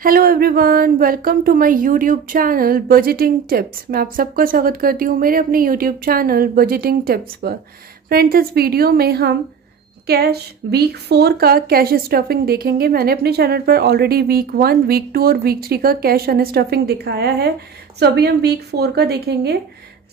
Hello everyone, welcome to my YouTube channel budgeting tips. मैं आप सबका स्वागत करती हूँ मेरे अपने यूट्यूब चैनल बजटिंग टिप्स पर। फ्रेंड्स, इस वीडियो में हम कैश वीक 4 का कैश स्टफिंग देखेंगे। मैंने अपने चैनल पर ऑलरेडी वीक 1, वीक 2 और वीक 3 का कैश एंड स्टफिंग दिखाया है। सो अभी हम वीक 4 का देखेंगे।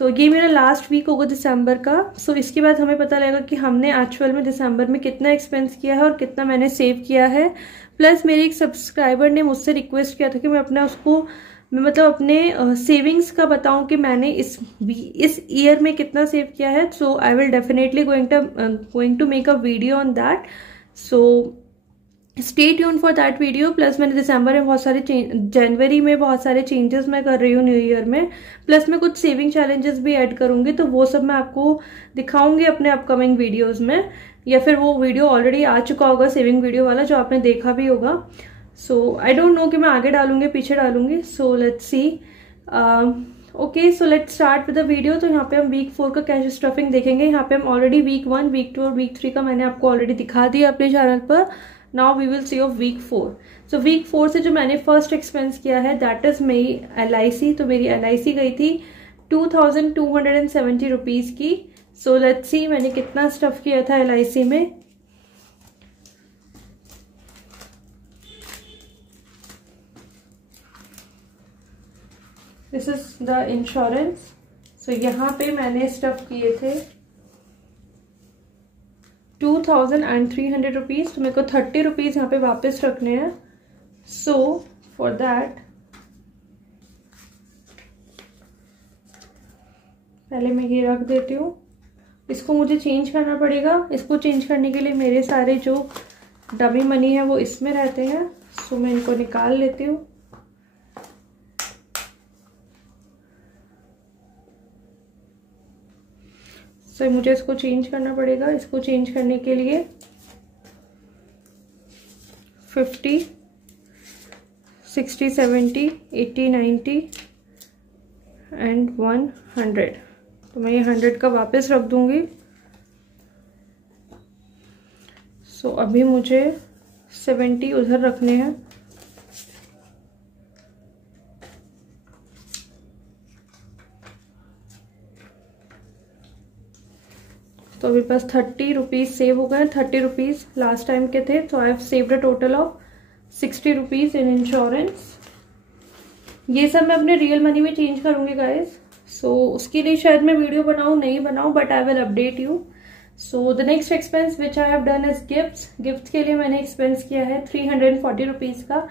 ये मेरा लास्ट वीक होगा दिसंबर का। इसके बाद हमें पता लगेगा कि हमने एक्चुअल में दिसंबर में कितना एक्सपेंस किया है और कितना मैंने सेव किया है। प्लस मेरे एक सब्सक्राइबर ने मुझसे रिक्वेस्ट किया था कि मैं अपने सेविंग्स का बताऊं कि मैंने इस ईयर में कितना सेव किया है। So I will definitely going to make a video on that. Stay tune for that video. Plus मैंने दिसंबर में जनवरी में बहुत सारे चेंजेस मैं कर रही हूँ न्यू ईयर में। प्लस मैं कुछ सेविंग चैलेंजेस भी ऐड करूंगी, तो वो सब मैं आपको दिखाऊंगी अपने अपकमिंग वीडियोस में, या फिर वो वीडियो ऑलरेडी आ चुका होगा सेविंग वीडियो वाला जो आपने देखा भी होगा। आई डोंट नो कि मैं आगे डालूंगी पीछे डालूंगी। Let's see. Okay, let's start with the video. तो यहाँ पे हम वीक 4 का कैश स्टफिंग देखेंगे। यहाँ पे हम ऑलरेडी वीक 1, वीक 2 और वीक 3 का मैंने आपको ऑलरेडी दिखा दिया अपने चैनल पर। Now we will see of week 4। Week 4 से जो मैंने फर्स्ट एक्सपेंस किया है दैट इज मेरी LIC। तो मेरी LIC गई थी 2270 रुपीज की। लेट्स सी मैंने कितना स्टफ किया था LIC में। This is the insurance. यहाँ पे मैंने स्टफ किए थे 2300 रुपीज। तो मेरे को 30 रुपीज यहाँ पे वापस रखने हैं। फॉर दैट पहले मैं ये रख देती हूँ। इसको मुझे चेंज करना पड़ेगा। इसको चेंज करने के लिए मेरे सारे जो डमी मनी है वो इसमें रहते हैं। मैं इनको निकाल लेती हूँ। मुझे इसको चेंज करना पड़ेगा। इसको चेंज करने के लिए 50, 60, 70, 80, 90 एंड 100। तो मैं ये 100 का वापस रख दूंगी। अभी मुझे 70 उधर रखने हैं। तो अभी पास 30 रुपीज सेव हो गए। 30 रुपीज लास्ट टाइम के थे। I have saved a total of 60 rupees in insurance. ये सब मैं अपने रियल मनी में चेंज करूंगी गाइस। उसके लिए शायद मैं वीडियो बनाऊं नहीं बनाऊं, but I will update you. The next expense which I have done is gifts. Gifts के लिए मैंने एक्सपेंस किया है 340 रुपीज का।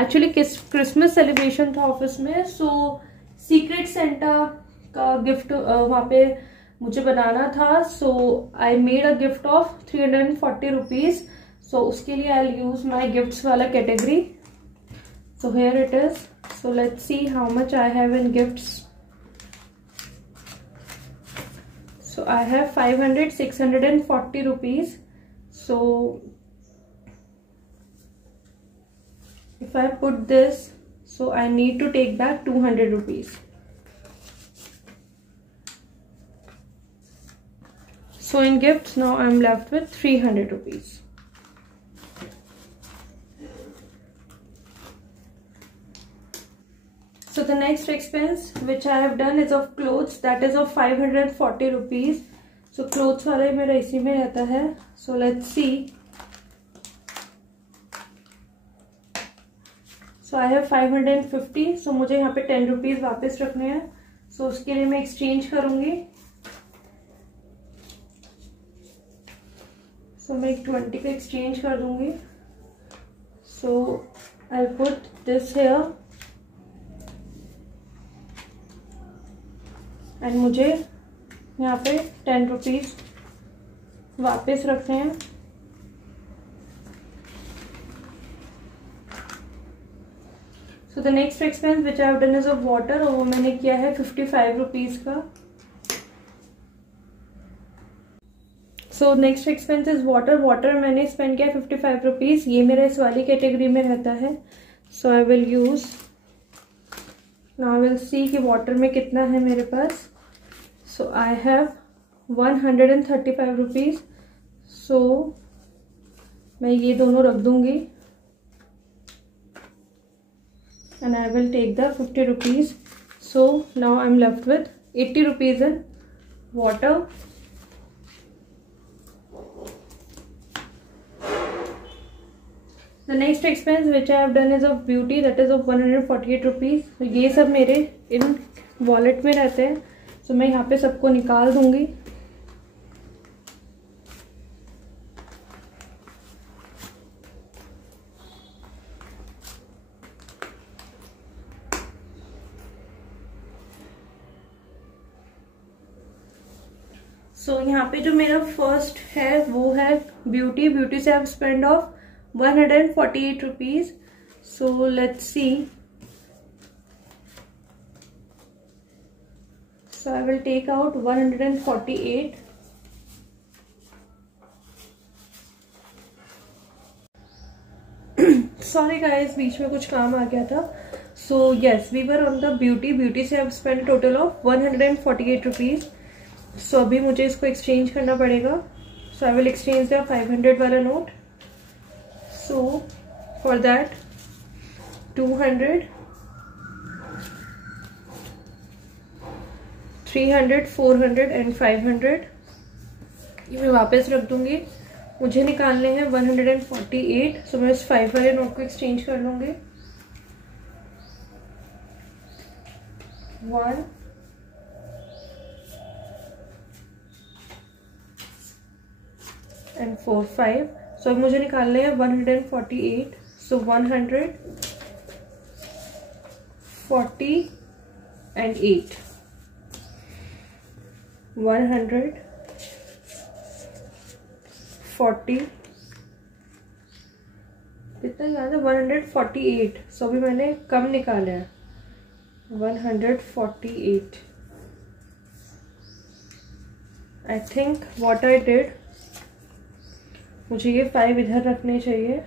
एक्चुअली क्रिसमस सेलिब्रेशन था ऑफिस में। सीक्रेट सेंटा का गिफ्ट वहां पे मुझे बनाना था। I made a gift of 340 rupees. उसके लिए आई यूज माई गिफ्ट्स वाला category. Here it is. Let's see how much I have in gifts. I have 500, 640 rupees. If I put this, I need to take back 200 rupees. In gifts now I am left with 300 rupees. The next expense which I have done is of clothes, that is of 540 rupees. Clothes वाला ही मेरा इसी में रहता है। Let's see. I have 550. मुझे यहाँ पे 10 rupees वापस रखने हैं। उसके लिए मैं एक्सचेंज करूंगी। मैं एक 20 का एक्सचेंज कर दूंगी। I put this here and मुझे यहाँ पे 10 रुपीज वापस रखने हैं। The next expense which I have done is of water, और वो मैंने किया है 55 रुपीज का। Next expense is water. Water मैंने स्पेंड किया 55 रुपीज। ये मेरा इस वाली कैटेगरी में रहता है। I will use now, will see कि वाटर में कितना है मेरे पास। I have 135 rupees. मैं ये दोनों रख दूंगी। and I will take the 50 rupees. So now I'm left with 80 rupees in water. The next expense which I have done is of beauty, that is of 148 rupees. तो ये सब मेरे इन wallet में रहते हैं, तो मैं यहाँ पे सबको निकाल दूंगी. सो यहाँ पे जो मेरा फर्स्ट है वो है ब्यूटी. ब्यूटी से I spend of 148 rupees. So let's see. So I will take out 148. Sorry guys, बीच में कुछ काम आ गया था. So yes, we were on the beauty. Beauty से I have spent a total of 148 rupees. So अभी मुझे इसको एक्सचेंज करना पड़ेगा. So I will exchange the 500 वाला note. So for that 200, 300, 400 and 500 ये मैं वापस रख दूंगी. मुझे निकालने हैं 148. सो मैं इस 5 वाले नोट को एक्सचेंज कर लूंगी. 1 and 4, 5. सो अब मुझे निकालने हैं 148. सो 140 and 8. 140 कितना याद है? 148. सो अभी मैंने कम निकाला है. 148. I think what I did, मुझे ये 5 इधर रखने चाहिए.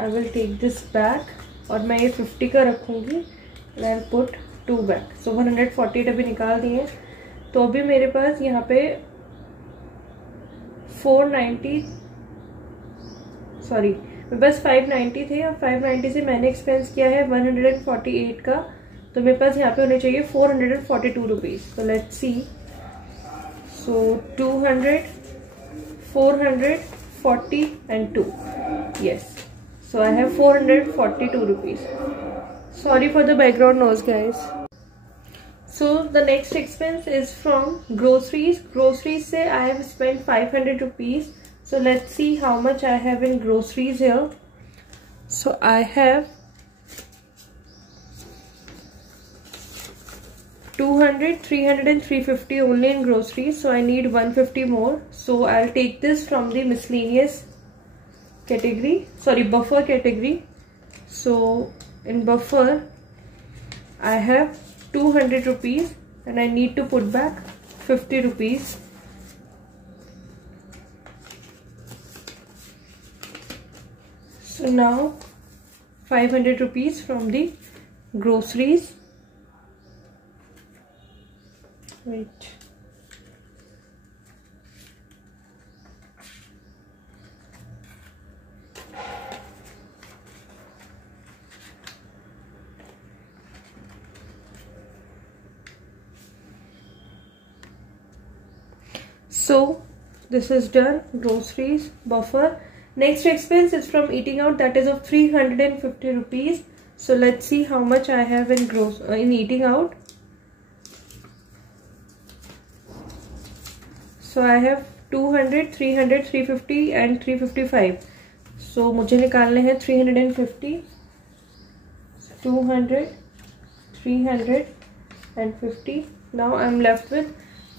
I will take this back और मैं ये 50 का रखूँगी. I will put 2 back. So 148 अभी निकाल दिए. तो अभी मेरे पास यहाँ पे 490, सॉरी मेरे पास 590 थे और 590 से मैंने एक्सपेंस किया है 148 का. तो मेरे पास यहाँ पे होने चाहिए 442 रुपीज़. तो let's see. So 200, 440 and 2. Yes. So I have 442 rupees. Sorry for the background noise guys. So the next expense is from groceries. Groceries say I have spent 500 rupees. So let's see how much I have in groceries here. So I have 200, 300 and 350 only in groceries. So I need 150 more. So I'll take this from the miscellaneous category, sorry, buffer category. So in buffer I have 200 rupees and I need to put back 50 rupees. So now 500 rupees from the groceries. Wait. So this is done. Groceries, buffer. Next expense is from eating out, that is of 350 rupees. So let's see how much I have in eating out. So I have 200, 300, 350 and 355. So मुझे निकालने हैं 350, 200, 300 and 50. Now I'm left with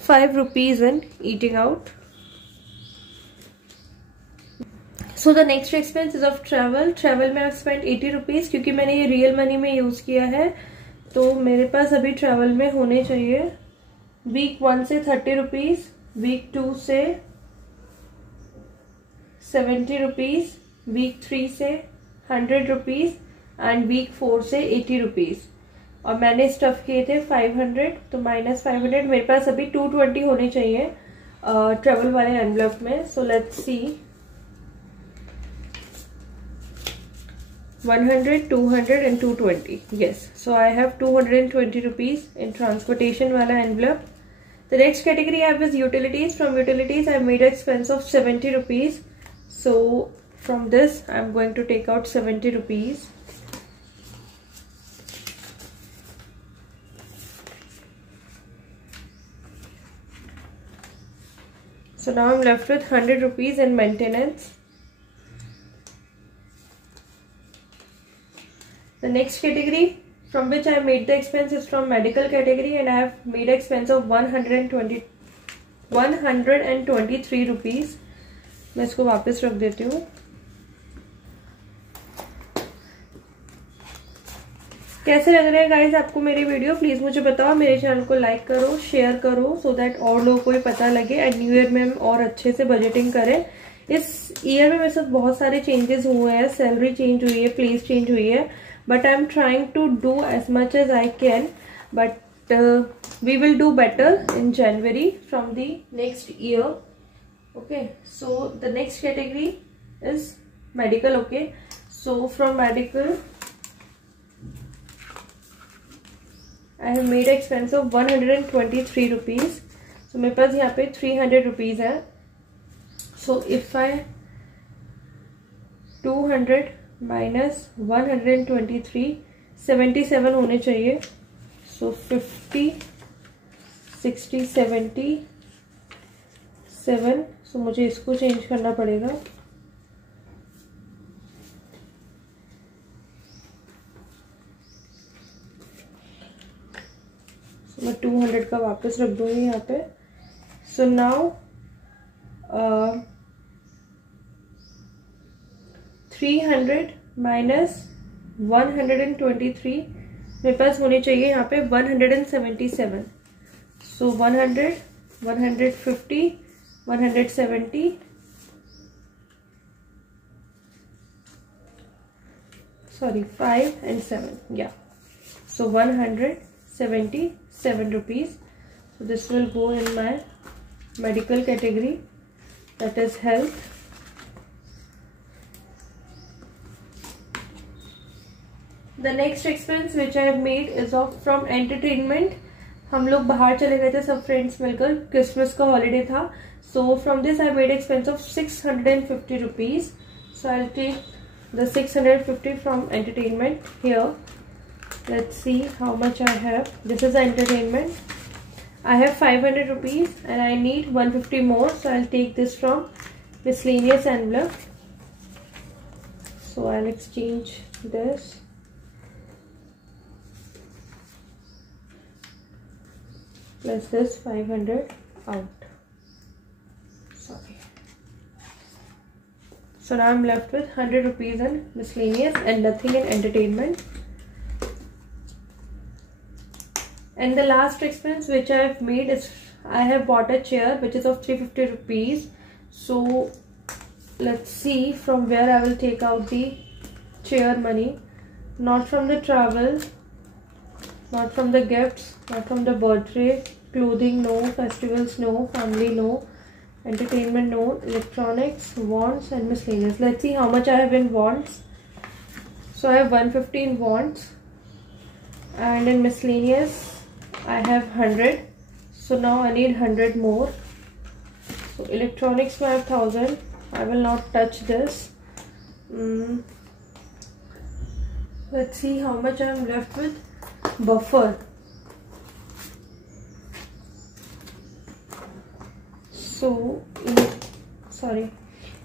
5 rupees in eating out. So the next expense is of travel. Travel में I've spent 80 rupees क्योंकि मैंने ये real money में use किया है. तो मेरे पास अभी ट्रैवल में होने चाहिए वीक 1 से 30 रुपीज़, वीक 2 से 70 रुपीज़, वीक 3 से 100 रुपीज़ एंड वीक 4 से 80 रुपीज़. और मैंने स्टफ किए थे 500, तो माइनस 500 मेरे पास अभी 220 होने चाहिए ट्रैवल वाले एनवलप में. सो let's C. 100, 200 and 220. Yes, so I have 220 rupees in transportation wala envelope. The next category I have is utilities. From utilities I have made an expense of 70 rupees. So from this I am going to take out 70 rupees. So now I am left with 100 rupees in maintenance. The next category from which I made the expense is from medical category, and I have made expense of 123 rupees. मैं इसको वापस रख देती हूँ. कैसे लग रहे हैं गाइज आपको मेरी वीडियो? प्लीज मुझे बताओ. मेरे चैनल को लाइक करो, शेयर करो, सो दैट और लोगों को भी पता लगे एंड न्यू ईयर में हम और अच्छे से बजटिंग करें. इस ईयर में मेरे साथ बहुत सारे चेंजेस हुए हैं. सैलरी चेंज हुई है, प्लेस चेंज हुई है, but I'm trying to do as much as I can, but we will do better in January from the next year. Okay, so the next category is medical. Okay, so from medical I have made expense of 123 rupees. So मेरे पास यहाँ पे 300 rupees है. So if I 200 minus 123, 77 होने चाहिए. So 50, 60, 77. So मुझे इसको change करना पड़ेगा. So मैं 200 का वापस रख दूंगी यहाँ पे. So now 300 minus 123 मेरे पास होने चाहिए यहाँ पे 177. So 100, 150, 170, sorry 5 and 7. Yeah, so 177 rupees. So this will go in my medical category, that is health. The next expense which I have made is from entertainment. हम लोग बाहर चले गए थे सब फ्रेंड्स मिलकर, क्रिसमस का हॉलीडे था. So from this I made expense of 650 rupees. So I'll take the 650 from entertainment here. Let's see how much I have. This is entertainment. I have 500 rupees and I need 150 more. So I'll take this from miscellaneous envelope. So I'll exchange this. Plus this 500 out. Sorry. So now I'm left with 100 rupees in miscellaneous and nothing in entertainment. And the last expense which I have made is I have bought a chair which is of 350 rupees. So let's see from where I will take out the chair money. Not from the travel, not from the gifts, not from the birthday, clothing no, festivals no, family no, entertainment no, electronics, wants and miscellaneous. Let's see how much I have in wants. So I have 150 in wants, and in miscellaneous I have 100. So now I need 100 more. So electronics I have 1000. I will not touch this. Let's see how much I am left with. Buffer. So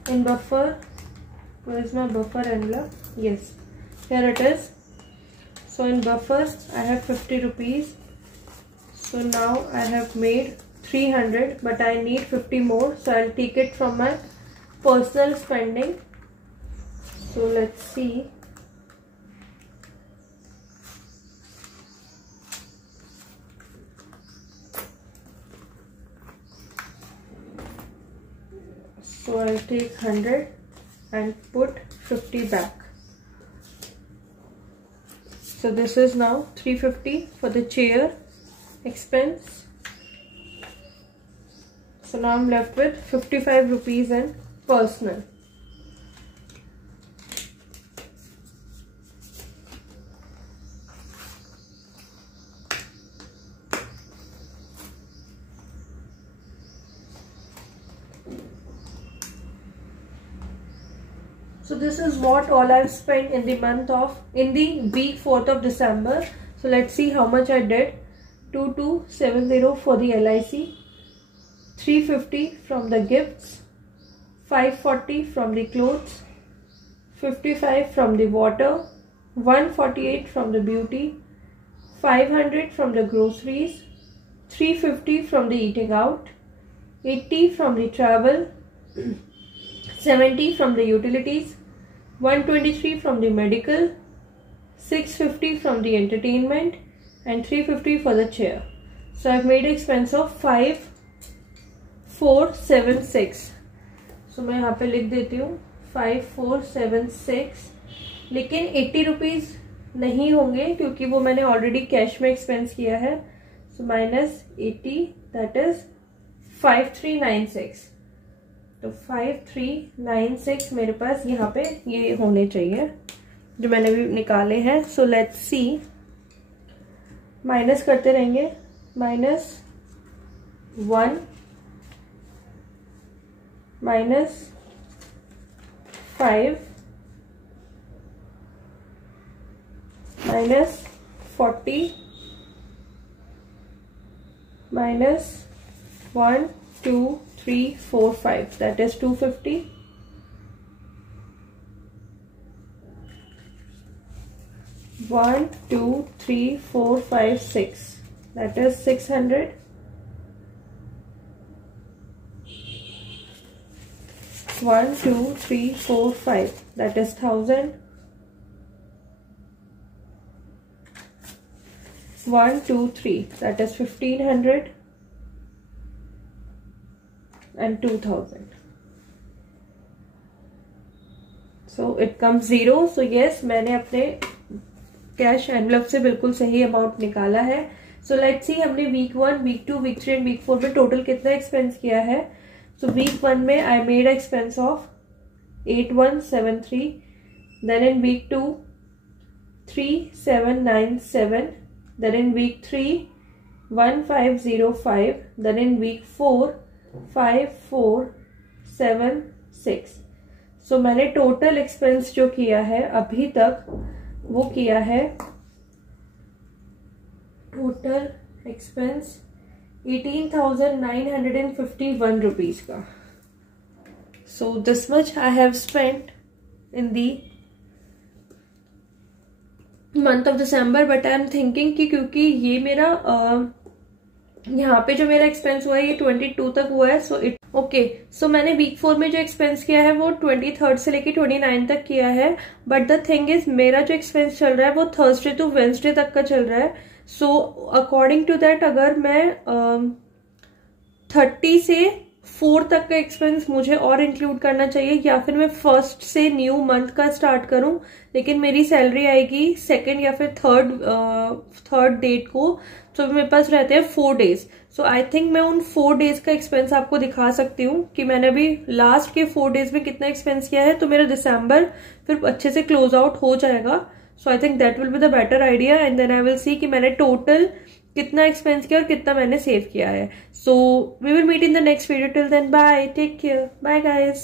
in buffer, where is my buffer envelope? Yes, here it is. So in buffer I have 50 rupees. So now I have made 300, but I need 50 more. So I'll take it from my personal spending. So let's see. So I'll take 100 and put 50 back. So this is now 350 for the chair expense. So now I'm left with 55 rupees in personal. So this is what all I've spent in the week 4th of December. So let's see how much I did. 2270 for the LIC, 350 from the gifts, 540 from the clothes, 55 from the water, 148 from the beauty, 500 from the groceries, 350 from the eating out, 80 from the travel, 70 from the utilities, 123 from the medical, 650 from the entertainment, and 350 for the chair. So I've made an expense of 5476. So मैं यहाँ पे लिख देती हूँ 5476, लेकिन 80 rupees नहीं होंगे क्योंकि वो मैंने ऑलरेडी कैश में एक्सपेंस किया है. सो -80 दैट इज 5396. तो 5396 मेरे पास यहाँ पे ये होने चाहिए जो मैंने भी निकाले हैं. सो लेट्स सी, माइनस करते रहेंगे. -1 -5 -40 -1 2 3 4 5, that is 250. 1 2 3 4 5 6, that is 600. 1 2 3 4 5, that is 1000. 1 2 3, that is 1500 and 2000. So it comes 0. So yes, मैंने अपने कैश एनवलप से बिल्कुल सही अमाउंट निकाला है. सो लेट्स सी हमने week 1, week 2, week 3 and week 4 में टोटल कितना एक्सपेंस किया है. सो वीक 1 में I made expense of 8173. Then in week 2 3797. Then in week 3 1505. Then in week 4 5476. So मैंने टोटल एक्सपेंस जो किया है अभी तक वो किया है, टोटल एक्सपेंस 18,951 रुपीज का. So this much I have spent in the month of December. But I am thinking कि क्योंकि ये मेरा यहाँ पे जो मेरा एक्सपेंस हुआ है ये 22 तक हुआ है. So it okay. सो मैंने वीक 4 में जो एक्सपेंस किया है वो 23 से लेके 29 तक किया है. बट द थिंग इज मेरा जो एक्सपेंस चल रहा है वो थर्सडे टू वेंसडे तक का चल रहा है. सो अकॉर्डिंग टू दैट अगर मैं 30 से 4 तक का एक्सपेंस मुझे और इंक्लूड करना चाहिए, या फिर मैं फर्स्ट से न्यू मंथ का स्टार्ट करूं, लेकिन मेरी सैलरी आएगी सेकंड या फिर थर्ड डेट को. तो मेरे पास रहते हैं 4 डेज. सो आई थिंक मैं उन 4 डेज का एक्सपेंस आपको दिखा सकती हूँ कि मैंने अभी लास्ट के 4 डेज में कितना एक्सपेंस किया है. तो मेरा दिसंबर फिर अच्छे से क्लोज आउट हो जाएगा. So I think that will be the better idea. And then I will see कि मैंने टोटल कितना एक्सपेंस किया और कितना मैंने सेव किया है. So we will meet in the next video. Till then bye, take care, bye guys.